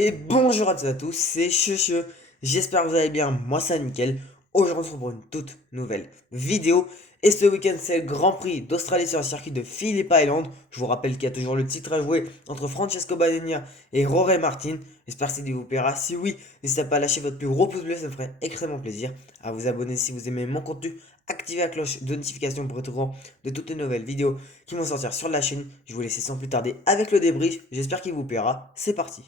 Et bonjour à tous, c'est Checheux. J'espère que vous allez bien, moi ça nickel. Aujourd'hui on se retrouve pour une toute nouvelle vidéo. Et ce week-end c'est le Grand Prix d'Australie sur le circuit de Phillip Island. Je vous rappelle qu'il y a toujours le titre à jouer entre Francesco Bagnaia et Rory Martin. J'espère que cette vidéo vous plaira. Si oui, n'hésitez pas à lâcher votre plus gros pouce bleu, ça me ferait extrêmement plaisir. À vous abonner si vous aimez mon contenu. Activez la cloche de notification pour être au courant de toutes les nouvelles vidéos qui vont sortir sur la chaîne. Je vous laisse sans plus tarder avec le débrief. J'espère qu'il vous plaira. C'est parti.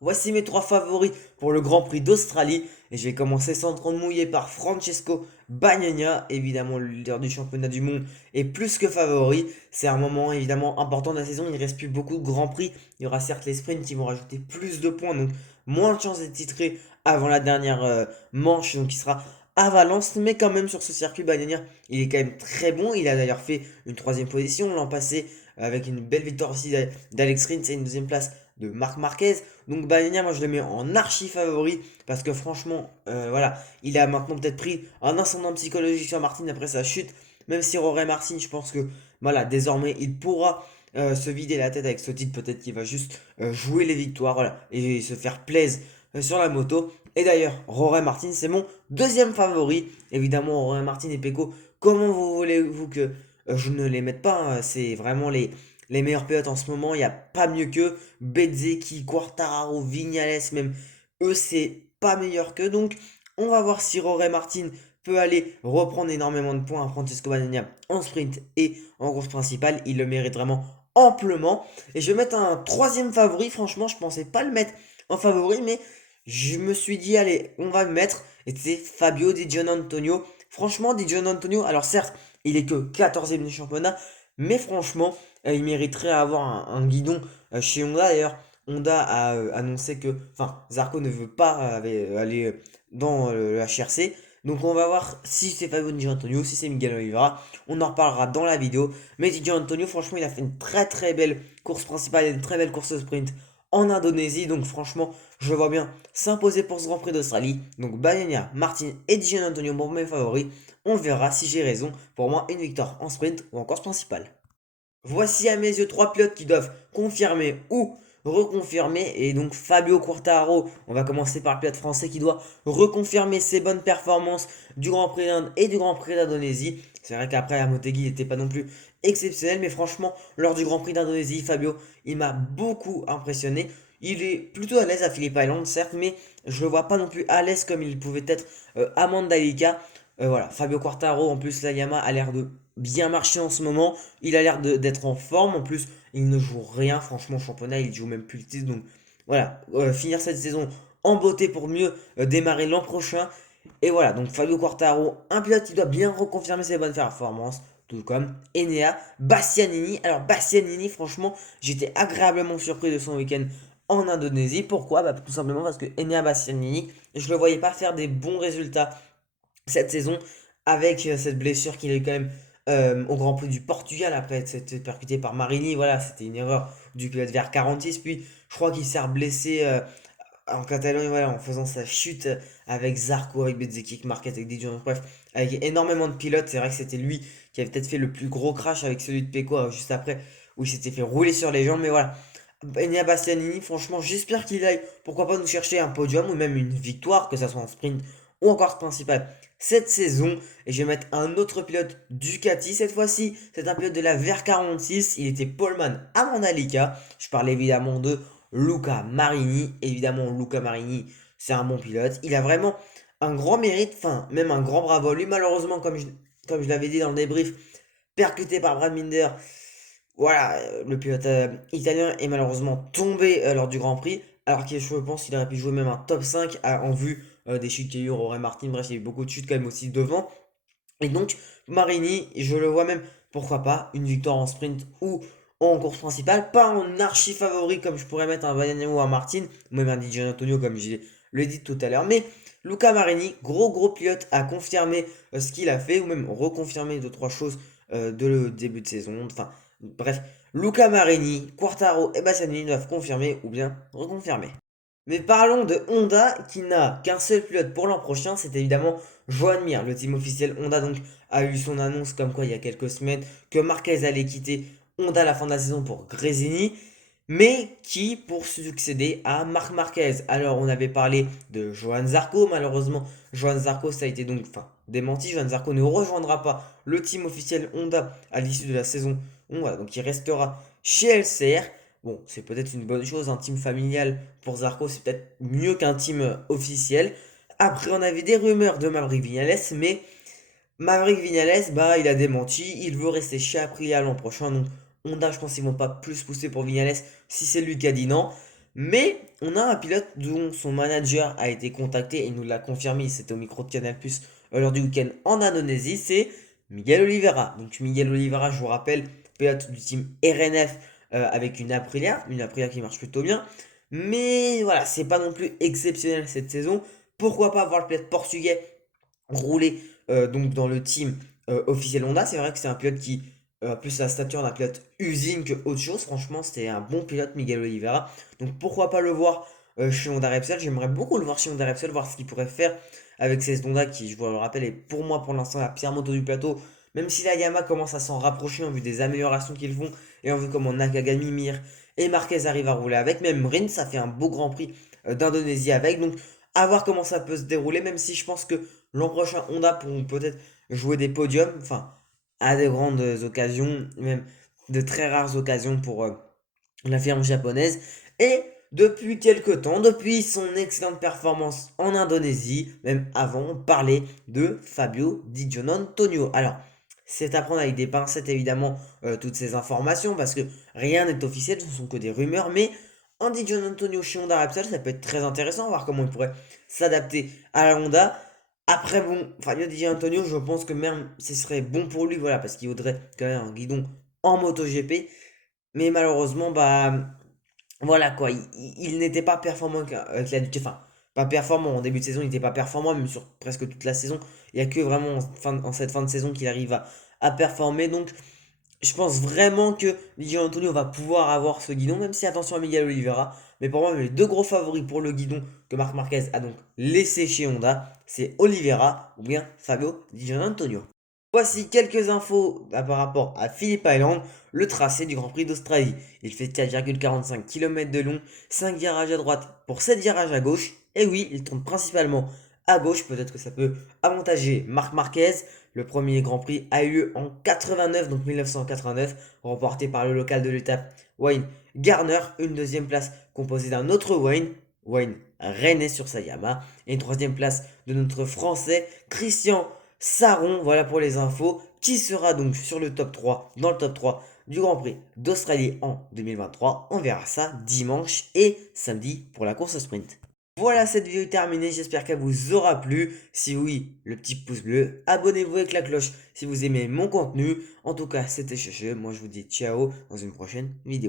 Voici mes trois favoris pour le Grand Prix d'Australie. Et je vais commencer sans trop de mouiller par Francesco Bagnaia. Évidemment, le leader du championnat du monde est plus que favori. C'est un moment évidemment important de la saison. Il ne reste plus beaucoup de Grands Prix. Il y aura certes les sprints qui vont rajouter plus de points. Donc moins de chances d'être titré avant la dernière manche. Donc il sera à Valence. Mais quand même sur ce circuit, Bagnaia, il est quand même très bon. Il a d'ailleurs fait une troisième position l'an passé avec une belle victoire aussi d'Alex Rins et une deuxième place de Marc Marquez. Donc Bagnaia, moi je le mets en archi favori parce que franchement, voilà, il a maintenant peut-être pris un ascendant psychologique sur Martin après sa chute. Même si Rory Martin, je pense que voilà, désormais il pourra se vider la tête avec ce titre. Peut-être qu'il va juste jouer les victoires, voilà, et se faire plaisir sur la moto. Et d'ailleurs, Rory Martin, c'est mon deuxième favori. Évidemment, Rory Martin et Pecco, comment vous voulez-vous que je ne les mette pas, hein. C'est vraiment les meilleurs pilotes en ce moment. Il n'y a pas mieux qu'eux. Bezzecchi, Quartararo, Vignales, même eux, c'est pas meilleur qu'eux. Donc, on va voir si Rory Martin peut aller reprendre énormément de points à Francesco Bagnaia en sprint et en course principale. Il le mérite vraiment amplement. Et je vais mettre un troisième favori. Franchement, je pensais pas le mettre en favori, mais je me suis dit, allez, on va le mettre. Et c'est Fabio Di Giannantonio. Franchement, Di Giannantonio, alors certes, il est que 14e du championnat, mais franchement, il mériterait avoir un guidon chez Honda. D'ailleurs, Honda a annoncé que, enfin, Zarco ne veut pas aller dans le HRC. Donc on va voir si c'est Fabio Di Antonio, si c'est Miguel Oliveira. On en reparlera dans la vidéo. Mais Di Antonio, franchement, il a fait une très très belle course principale et une très belle course sprint en Indonésie. Donc franchement, je le vois bien s'imposer pour ce Grand Prix d'Australie. Donc Bagnaia, Martin et Di Antonio pour mes favoris. On verra si j'ai raison. Pour moi, une victoire en sprint ou en course principale. Voici à mes yeux trois pilotes qui doivent confirmer ou reconfirmer. Et donc Fabio Quartararo, on va commencer par le pilote français qui doit reconfirmer ses bonnes performances du Grand Prix d'Inde et du Grand Prix d'Indonésie. C'est vrai qu'après à Motegi il n'était pas non plus exceptionnel, mais franchement lors du Grand Prix d'Indonésie, Fabio il m'a beaucoup impressionné. Il est plutôt à l'aise à Phillip Island certes, mais je le vois pas non plus à l'aise comme il pouvait être à Mandalika. Voilà, Fabio Quartararo en plus la Yamaha a l'air de bien marcher en ce moment. Il a l'air d'être en forme. En plus, il ne joue rien. Franchement, au championnat, il joue même plus le titre. Donc voilà, finir cette saison en beauté pour mieux démarrer l'an prochain. Et voilà, donc Fabio Quartararo, un pilote qui doit bien reconfirmer ses bonnes performances. Tout comme Enea Bastianini. Alors Bastianini, franchement, j'étais agréablement surpris de son week-end en Indonésie. Pourquoi? Bah, tout simplement parce que Enea Bastianini, je ne le voyais pas faire des bons résultats cette saison avec cette blessure qu'il a eu quand même au Grand Prix du Portugal après s'être percuté par Marini. Voilà, c'était une erreur du pilote vers 46. Puis je crois qu'il s'est blessé en Catalogne, voilà, en faisant sa chute avec Zarco, avec Bezzecchi, avec Marquez, avec Dijon, bref, avec énormément de pilotes. C'est vrai que c'était lui qui avait peut-être fait le plus gros crash avec celui de Pecco juste après où il s'était fait rouler sur les jambes. Mais voilà, Enea Bastianini, franchement, j'espère qu'il aille, pourquoi pas nous chercher un podium ou même une victoire, que ça soit en sprint ou en course principale cette saison. Et je vais mettre un autre pilote Ducati cette fois-ci. C'est un pilote de la VR46. Il était poleman à Mandalika. Je parle évidemment de Luca Marini. Évidemment, Luca Marini, c'est un bon pilote. Il a vraiment un grand mérite, enfin, même un grand bravo à lui. Malheureusement, comme je l'avais dit dans le débrief, percuté par Brad Binder. Voilà, le pilote italien est malheureusement tombé lors du Grand Prix, alors que je pense qu'il aurait pu jouer même un top 5 en vue des chutes qu'il y a eu, Rory Martin, bref, il y a eu beaucoup de chutes quand même aussi devant. Et donc, Marini, je le vois même, pourquoi pas, une victoire en sprint ou en course principale, pas en archi favori comme je pourrais mettre un Bagnaia ou un Martin, ou même un Di Antonio comme je l'ai dit tout à l'heure, mais Luca Marini, gros pilote, a confirmé ce qu'il a fait, ou même reconfirmé deux, trois choses de le début de saison, enfin, bref, Luca Marini, Quartaro et Bastianini doivent confirmer ou bien reconfirmer. Mais parlons de Honda qui n'a qu'un seul pilote pour l'an prochain, c'est évidemment Joan Mir. Le team officiel Honda donc a eu son annonce comme quoi il y a quelques semaines que Marquez allait quitter Honda à la fin de la saison pour Gresini. mais qui pour succéder à Marc Marquez. Alors on avait parlé de Johan Zarco, malheureusement Johan Zarco ça a été donc démenti. Johan Zarco ne rejoindra pas le team officiel Honda à l'issue de la saison. Voilà, donc il restera chez LCR. Bon, c'est peut-être une bonne chose, un team familial pour Zarco, c'est peut-être mieux qu'un team officiel. Après, on avait des rumeurs de Maverick Viñales, mais Maverick Viñales, bah, il a démenti, il veut rester chez Aprilia l'an prochain, donc Honda, je pense qu'ils vont pas plus pousser pour Viñales si c'est lui qui a dit non. Mais on a un pilote dont son manager a été contacté et il nous l'a confirmé, c'était au micro de Canal+, lors du week-end en Indonésie, c'est Miguel Oliveira. Donc Miguel Oliveira, je vous rappelle, pilote du team RNF avec une Aprilia qui marche plutôt bien. Mais voilà, c'est pas non plus exceptionnel cette saison. Pourquoi pas voir le pilote portugais rouler donc dans le team officiel Honda. C'est vrai que c'est un pilote qui a plus la stature d'un pilote usine que autre chose. Franchement, c'était un bon pilote, Miguel Oliveira. Donc pourquoi pas le voir chez Honda Repsol. J'aimerais beaucoup le voir chez Honda Repsol, voir ce qu'il pourrait faire avec cette Honda qui, je vous le rappelle, est pour moi pour l'instant la pire moto du plateau. Même si la Yamaha commence à s'en rapprocher en vue des améliorations qu'ils font et en vue comment Nakagami, Mir et Marquez arrivent à rouler avec. Même Rins, ça fait un beau Grand Prix d'Indonésie avec. Donc à voir comment ça peut se dérouler, même si je pense que l'an prochain, Honda pourront peut-être jouer des podiums, enfin, à de grandes occasions, même de très rares occasions pour la firme japonaise. Et depuis quelques temps, depuis son excellente performance en Indonésie, même avant, on parlait de Fabio Di Giannantonio. Alors, c'est à prendre avec des pincettes évidemment toutes ces informations parce que rien n'est officiel, ce ne sont que des rumeurs, mais un Di Giannantonio chez Honda Repsol, ça peut être très intéressant, voir comment il pourrait s'adapter à la Honda. Après, bon, Fabio Di Giannantonio, je pense que même ce serait bon pour lui, voilà, parce qu'il voudrait quand même un guidon en MotoGP. Mais malheureusement, bah, voilà quoi, il n'était pas performant avec la Ducati. Enfin, pas performant en début de saison, il n'était pas performant, même sur presque toute la saison. Il n'y a que vraiment en cette fin de saison qu'il arrive à performer. Donc, je pense vraiment que Di Antonio va pouvoir avoir ce guidon, même si attention à Miguel Oliveira. Mais pour moi, les deux gros favoris pour le guidon que Marc Marquez a donc laissé chez Honda, c'est Oliveira ou bien Fabio Di Antonio. Voici quelques infos par rapport à Phillip Island, le tracé du Grand Prix d'Australie. Il fait 4,45 km de long, 5 virages à droite pour 7 virages à gauche. Et oui, il tourne principalement à gauche, peut-être que ça peut avantager Marc Marquez. Le premier Grand Prix a eu lieu en 89, donc 1989, remporté par le local de l'étape Wayne Garner. Une deuxième place composée d'un autre Wayne René sur sa Yamaha. Et une troisième place de notre Français Christian Saron. Voilà pour les infos. Qui sera donc sur le top 3, dans le top 3 du Grand Prix d'Australie en 2023. On verra ça dimanche et samedi pour la course au sprint. Voilà, cette vidéo est terminée, j'espère qu'elle vous aura plu. Si oui, le petit pouce bleu, abonnez-vous avec la cloche si vous aimez mon contenu. En tout cas, c'était Cheche, moi je vous dis ciao dans une prochaine vidéo.